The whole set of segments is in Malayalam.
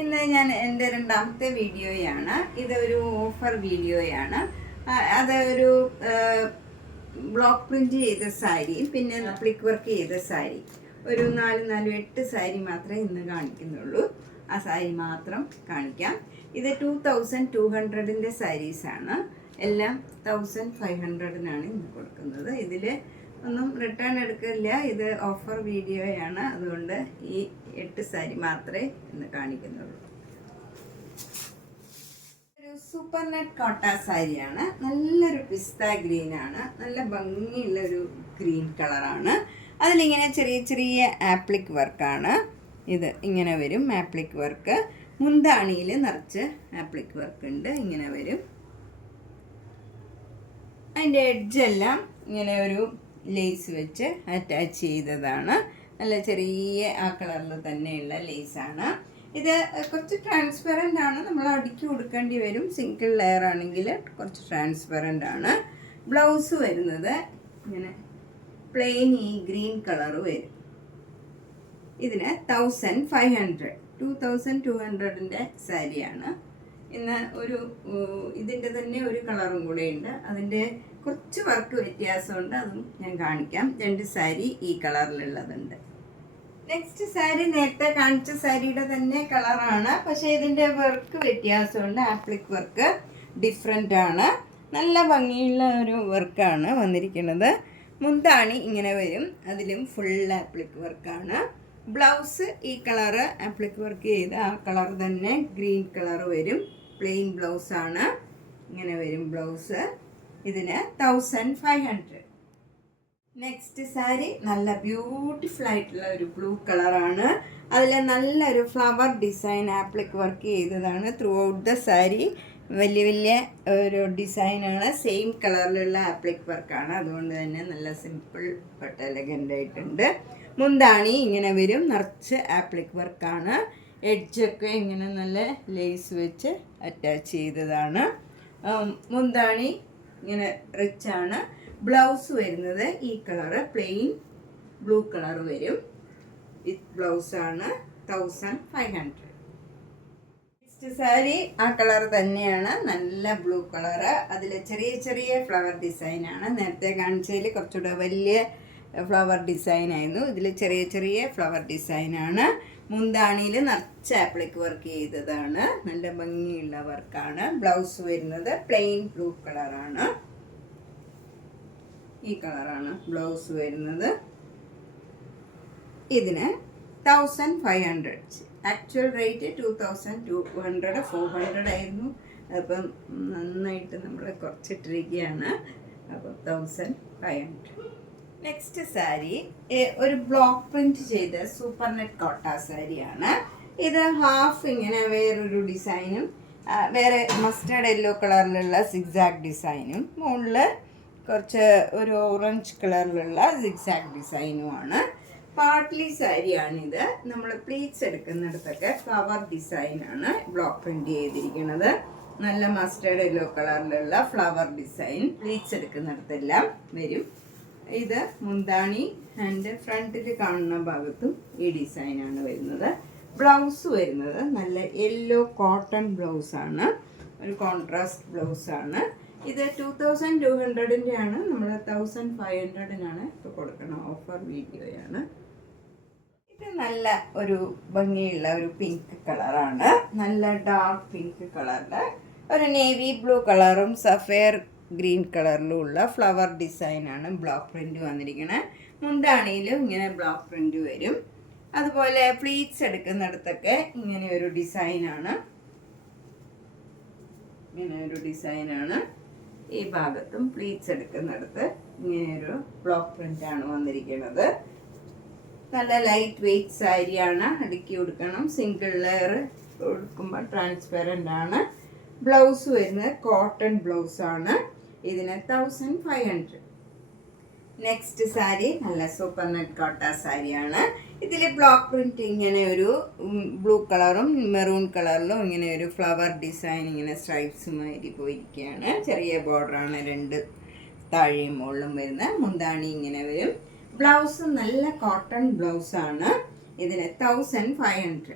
ഇന്ന് ഞാൻ എൻ്റെ രണ്ടാമത്തെ വീഡിയോയാണ്. ഇതൊരു ഓഫർ വീഡിയോയാണ്. അത് ഒരു ബ്ലോക്ക് പ്രിന്റ് ചെയ്ത സാരിയും പിന്നെ പ്ലിക്ക് വർക്ക് ചെയ്ത സാരി, ഒരു 8 സാരി മാത്രമേ ഇന്ന് കാണിക്കുന്നുള്ളൂ. ആ സാരി മാത്രം കാണിക്കാം. ഇത് 2200-ൻ്റെ സാരീസാണ്. എല്ലാം 1500-നാണ് ഇന്ന് കൊടുക്കുന്നത്. ഇതിൽ ഒന്നും റിട്ടേൺ എടുക്കില്ല. ഇത് ഓഫർ വീഡിയോയാണ്. അതുകൊണ്ട് ഈ 8 സാരി മാത്രമേ ഇന്ന് കാണിക്കുന്നുള്ളൂ. ഒരു സൂപ്പർ നെറ്റ് കോട്ട സാരിയാണ്. നല്ലൊരു പിസ്ത ഗ്രീനാണ്. നല്ല ഭംഗിയുള്ള ഒരു ഗ്രീൻ കളറാണ്. അതിലിങ്ങനെ ചെറിയ ചെറിയ ആപ്ലിക് വർക്കാണ്. ഇത് ഇങ്ങനെ വരും ആപ്ലിക് വർക്ക്. മുന്താണിയിൽ നിറച്ച് ആപ്ലിക് വർക്ക് ഉണ്ട്. ഇങ്ങനെ വരും. അതിൻ്റെ എഡ്ജെല്ലാം ഇങ്ങനെ ഒരു ലേസ് വെച്ച് അറ്റാച്ച് ചെയ്തതാണ്. നല്ല ചെറിയ ആ കളറിൽ തന്നെയുള്ള ലേസാണ്. ഇത് കുറച്ച് ട്രാൻസ്പെറൻ്റ് ആണ്. നമ്മൾ അടുക്കി കൊടുക്കേണ്ടി വരും. സിംഗിൾ ലെയർ ആണെങ്കിൽ കുറച്ച് ട്രാൻസ്പെറൻ്റ് ആണ്. ബ്ലൗസ് വരുന്നത് ഇങ്ങനെ പ്ലെയിൻ ഈ ഗ്രീൻ കളർ വരും. ഇതിന് 2200-ൻ്റെ സാരിയാണ്. ഇന്ന് ഒരു ഇതിൻ്റെ തന്നെ ഒരു കളറും കൂടെ ഉണ്ട്. അതിൻ്റെ കുറച്ച് വർക്ക് വ്യത്യാസമുണ്ട്. അതും ഞാൻ കാണിക്കാം. 2 സാരി ഈ കളറിലുള്ളതുണ്ട്. നെക്സ്റ്റ് സാരി നേരത്തെ കാണിച്ച സാരിയുടെ തന്നെ കളറാണ്. പക്ഷേ ഇതിൻ്റെ വർക്ക് വ്യത്യാസമുണ്ട്. ആപ്ലിക് വർക്ക് ഡിഫറെൻ്റ് ആണ്. നല്ല ഭംഗിയുള്ള ഒരു വർക്കാണ് വന്നിരിക്കുന്നത്. മുന്താണി ഇങ്ങനെ വരും. അതിലും ഫുൾ ആപ്ലിക് വർക്കാണ്. ബ്ലൗസ് ഈ കളറ് ആപ്ലിക് വർക്ക് ചെയ്ത് ആ കളർ തന്നെ ഗ്രീൻ കളർ വരും. പ്ലെയിൻ ബ്ലൗസാണ്. ഇങ്ങനെ വരും ബ്ലൗസ്. ഇതിന് 1500. നെക്സ്റ്റ് സാരി നല്ല ബ്യൂട്ടിഫുൾ ആയിട്ടുള്ള ഒരു ബ്ലൂ കളറാണ്. അതിൽ നല്ലൊരു ഫ്ലവർ ഡിസൈൻ ആപ്ലിക് വർക്ക് ചെയ്തതാണ് ത്രൂ ഔട്ട് ദ സാരി. വലിയ വലിയ ഒരു ഡിസൈനാണ്. സെയിം കളറിലുള്ള ആപ്ലിക് വർക്കാണ്. അതുകൊണ്ട് തന്നെ നല്ല സിമ്പിൾ ബട്ട് എലഗൻ്റ് ആയിട്ടുണ്ട്. മുന്താണി ഇങ്ങനെ വരും. നിറച്ച് ആപ്ലിക് വർക്കാണ്. എഡ്ജൊക്കെ ഇങ്ങനെ നല്ല ലേസ് വെച്ച് അറ്റാച്ച് ചെയ്തതാണ്. മുന്താണി ഇങ്ങനെ റിച്ചാണ്. ബ്ലൗസ് വരുന്നത് ഈ കളറ് പ്ലെയിൻ ബ്ലൂ കളർ വരും. വിത്ത് ബ്ലൗസാണ് 1500. നെക്സ്റ്റ് സാരി ആ കളർ തന്നെയാണ്. നല്ല ബ്ലൂ കളറ്. അതിൽ ചെറിയ ചെറിയ ഫ്ലവർ ഡിസൈനാണ്. നേരത്തെ കാണിച്ചതിൽ കുറച്ചുകൂടെ വലിയ ഫ്ലവർ ഡിസൈനായിരുന്നു. ഇതിൽ ചെറിയ ചെറിയ ഫ്ലവർ ഡിസൈനാണ്. മുന്താണിയിൽ നിറച്ച് ആപ്ലിക് വർക്ക് ചെയ്തതാണ്. നല്ല ഭംഗിയുള്ള വർക്കാണ്. ബ്ലൗസ് വരുന്നത് പ്ലെയിൻ ബ്ലൂ കളറാണ്. ഈ കളറാണ് ബ്ലൗസ് വരുന്നത്. ഇതിന് 1500. ആക്ച്വൽ റേറ്റ് 2200-400 ആയിരുന്നു. അപ്പം നന്നായിട്ട് നമ്മൾ കുറച്ചിട്ടിരിക്കുകയാണ്. അപ്പം 1500. നെക്സ്റ്റ് സാരി ഒരു ബ്ലോക്ക് പ്രിന്റ് ചെയ്ത സൂപ്പർ നെറ്റ് കോട്ട സാരിയാണ്. ഇത് ഹാഫ് ഇങ്ങനെ വേറൊരു ഡിസൈനും വേറെ മസ്റ്റേർഡ് യെല്ലോ കളറിലുള്ള സിഗ്സാഗ് ഡിസൈനും മുകളിൽ കുറച്ച് ഒരു ഓറഞ്ച് കളറിലുള്ള സിഗ്സാഗ് ഡിസൈനുമാണ്. പാർട്ട്ലി സാരിയാണിത്. നമ്മൾ പ്ലീറ്റ്സ് എടുക്കുന്നിടത്തൊക്കെ ഫ്ലവർ ഡിസൈനാണ് ബ്ലോക്ക് പ്രിന്റ് ചെയ്തിരിക്കുന്നത്. നല്ല മസ്റ്റേർഡ് യെല്ലോ കളറിലുള്ള ഫ്ലവർ ഡിസൈൻ പ്ലീറ്റ്സ് എടുക്കുന്നിടത്തെല്ലാം വരും. ഇത് മുന്താണി ആൻഡ് ഫ്രണ്ടിൽ കാണുന്ന ഭാഗത്തും ഈ ഡിസൈനാണ് വരുന്നത്. ബ്ലൗസ് വരുന്നത് നല്ല യെല്ലോ കോട്ടൺ ബ്ലൗസാണ്. ഒരു കോൺട്രാസ്റ്റ് ബ്ലൗസാണ്. ഇത് 2200-ൻ്റെ ആണ്. നമ്മൾ 1500-നാണ് ഇപ്പോൾ കൊടുക്കണം. ഓഫർ വീഡിയോയാണ്. ഇത് നല്ല ഒരു ഭംഗിയുള്ള ഒരു പിങ്ക് കളറാണ്. നല്ല ഡാർക്ക് പിങ്ക് കളറിൽ ഒരു നേവി ബ്ലൂ കളറും സഫയർ ഗ്രീൻ കളറിലും ഉള്ള ഫ്ലവർ ഡിസൈനാണ് ബ്ലോക്ക് പ്രിന്റ് വന്നിരിക്കുന്നത്. മുന്താണിയിലും ഇങ്ങനെ ബ്ലോക്ക് പ്രിന്റ് വരും. അതുപോലെ പ്ലീറ്റ്സ് എടുക്കുന്നിടത്തൊക്കെ ഇങ്ങനെ ഒരു ഡിസൈനാണ്. ഈ ഭാഗത്തും പ്ലീറ്റ്സ് എടുക്കുന്നിടത്ത് ഇങ്ങനെയൊരു ബ്ലോക്ക് പ്രിന്റ് ആണ് വന്നിരിക്കുന്നത്. നല്ല ലൈറ്റ് വെയ്റ്റ് സാരിയാണ്. അടുക്കി കൊടുക്കണം. സിംഗിൾ ലെയർ കൊടുക്കുമ്പോൾ ട്രാൻസ്പെറൻ്റ് ആണ്. ബ്ലൗസ് വരുന്നത് കോട്ടൺ ബ്ലൗസാണ്. ഇതിന് 1500. നെക്സ്റ്റ് സാരി നല്ല സൂപ്പർ നെറ്റ് കോട്ട സാരിയാണ്. ഇതിൽ ബ്ലോക്ക് പ്രിന്റ് ഇങ്ങനെ ഒരു ബ്ലൂ കളറും മെറൂൺ കളറിലും ഇങ്ങനെ ഒരു ഫ്ലവർ ഡിസൈൻ ഇങ്ങനെ സ്ട്രൈപ്സുമാതിരി പോയിരിക്കുകയാണ്. ചെറിയ ബോർഡറാണ് 2 താഴെയും മുകളിലും വരുന്നത്. മുന്താണി ഇങ്ങനെ വരും. ബ്ലൗസ് നല്ല കോട്ടൺ ബ്ലൗസാണ്. ഇതിന് 1500.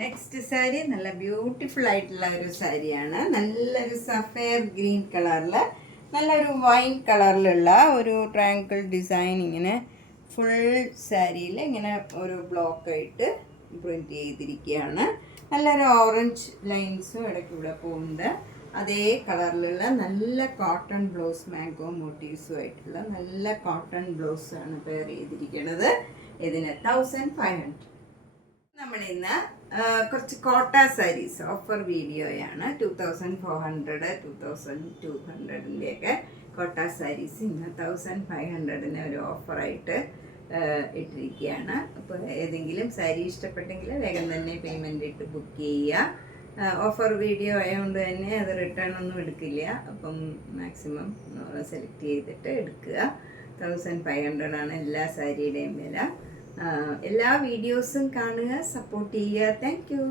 നെക്സ്റ്റ് സാരി നല്ല ബ്യൂട്ടിഫുൾ ആയിട്ടുള്ള ഒരു സാരിയാണ്. നല്ലൊരു സഫയർ ഗ്രീൻ കളറിൽ നല്ലൊരു വൈൻ കളറിലുള്ള ഒരു ട്രയാങ്കിൾ ഡിസൈൻ ഇങ്ങനെ ഫുൾ സാരിയിൽ ഇങ്ങനെ ഒരു ബ്ലോക്ക് ആയിട്ട് പ്രിൻറ്റ് ചെയ്തിരിക്കുകയാണ്. നല്ലൊരു ഓറഞ്ച് ലൈൻസും ഇടയ്ക്കൂടെ പോകുന്നുണ്ട്. അതേ കളറിലുള്ള നല്ല കോട്ടൺ ബ്ലൗസ്, മാംഗോ മോട്ടീവ്സും ആയിട്ടുള്ള നല്ല കോട്ടൺ ബ്ലൗസാണ് പെയർ ചെയ്തിരിക്കുന്നത്. ഇതിന് 1500. നമ്മളിന്ന് കുറച്ച് കോട്ട സാരീസ് ഓഫർ വീഡിയോയാണ്. 2400, 2200-ൻ്റെയൊക്കെ കോട്ട സാരീസ് ഇന്ന് 1500-ന് ഒരു ഓഫറായിട്ട് ഇട്ടിരിക്കുകയാണ്. അപ്പോൾ ഏതെങ്കിലും സാരി ഇഷ്ടപ്പെട്ടെങ്കിൽ വേഗം തന്നെ പേയ്മെൻ്റ് ഇട്ട് ബുക്ക് ചെയ്യുക. ഓഫർ വീഡിയോ ആയതുകൊണ്ട് തന്നെ അത് റിട്ടേൺ ഒന്നും എടുക്കില്ല. അപ്പം മാക്സിമം സെലക്ട് ചെയ്തിട്ട് എടുക്കുക. 1500 ആണ് എല്ലാ സാരിയുടെയും വില. എല്ലാ വീഡിയോസും കാണുക, സപ്പോർട്ട് ചെയ്യുക. Thank you.